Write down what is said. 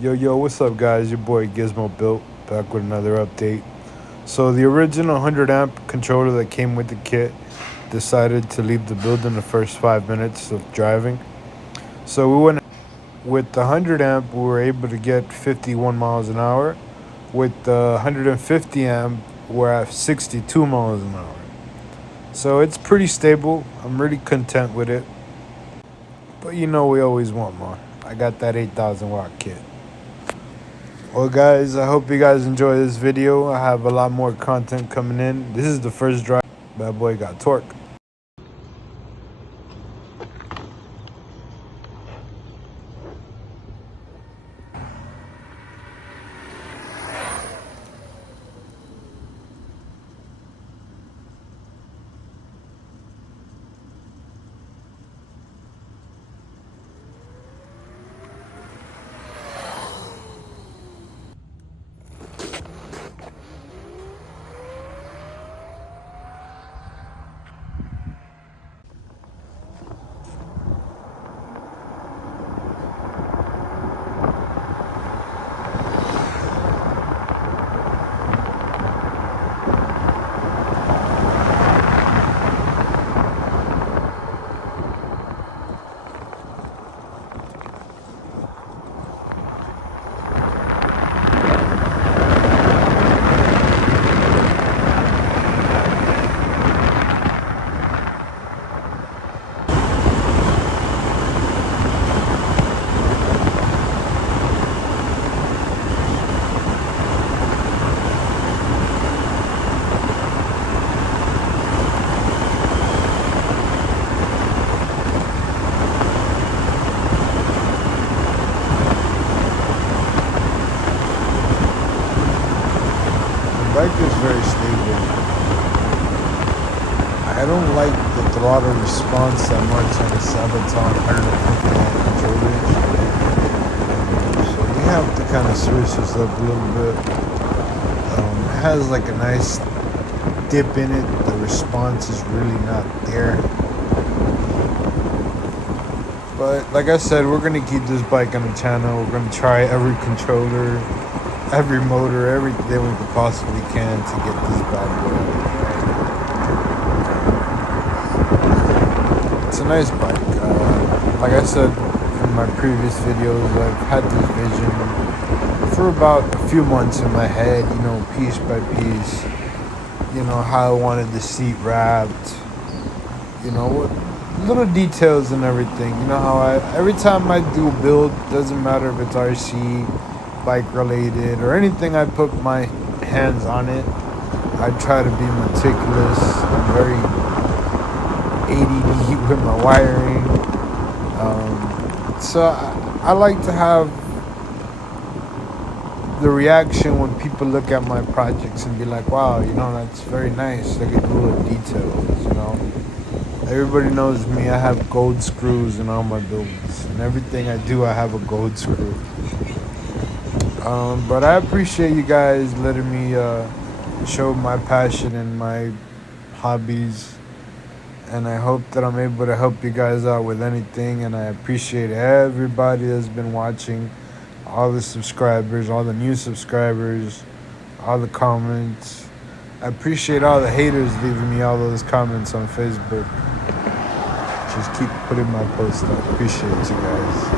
Yo, what's up, guys? Your boy Gizmobuilt back with another update. So, the original 100 amp controller that came with the kit decided to leave the build in the first 5 minutes of driving. So, we went with the 100 amp, we were able to get 51 miles an hour. With the 150 amp, we're at 62 miles an hour. So, it's pretty stable. I'm really content with it. But we always want more. I got that 8,000 watt kit. Well, guys, I hope you guys enjoy this video. I have a lot more content coming in. This is the first drive. Bad boy got torque. The bike is very stable. I don't like the throttle response that much on the sabvoton 150 amp controllers. So we have to kind of switch this up a little bit. It has like a nice dip in it. The response is really not there. But like I said, we're going to keep this bike on the channel. We're going to try every controller, every motor, everything we could possibly can to get this bad boy. It's a nice bike. Like I said in my previous videos, I've had this vision for about a few months in my head, piece by piece, how I wanted the seat wrapped, what little details and everything. How every time I do a build, doesn't matter if it's RC, bike related, or anything, I put my hands on it. I try to be meticulous. I'm very ADD with my wiring. So I like to have the reaction when people look at my projects and be like, wow, that's very nice. Look at the little details, Everybody knows me. I have gold screws in all my builds. And everything I do, I have a gold screw. But I appreciate you guys letting me show my passion and my hobbies. And I hope that I'm able to help you guys out with anything. And I appreciate everybody that's been watching. All the subscribers, all the new subscribers, all the comments. I appreciate all the haters leaving me all those comments on Facebook. Just keep putting my posts up. Appreciate you guys.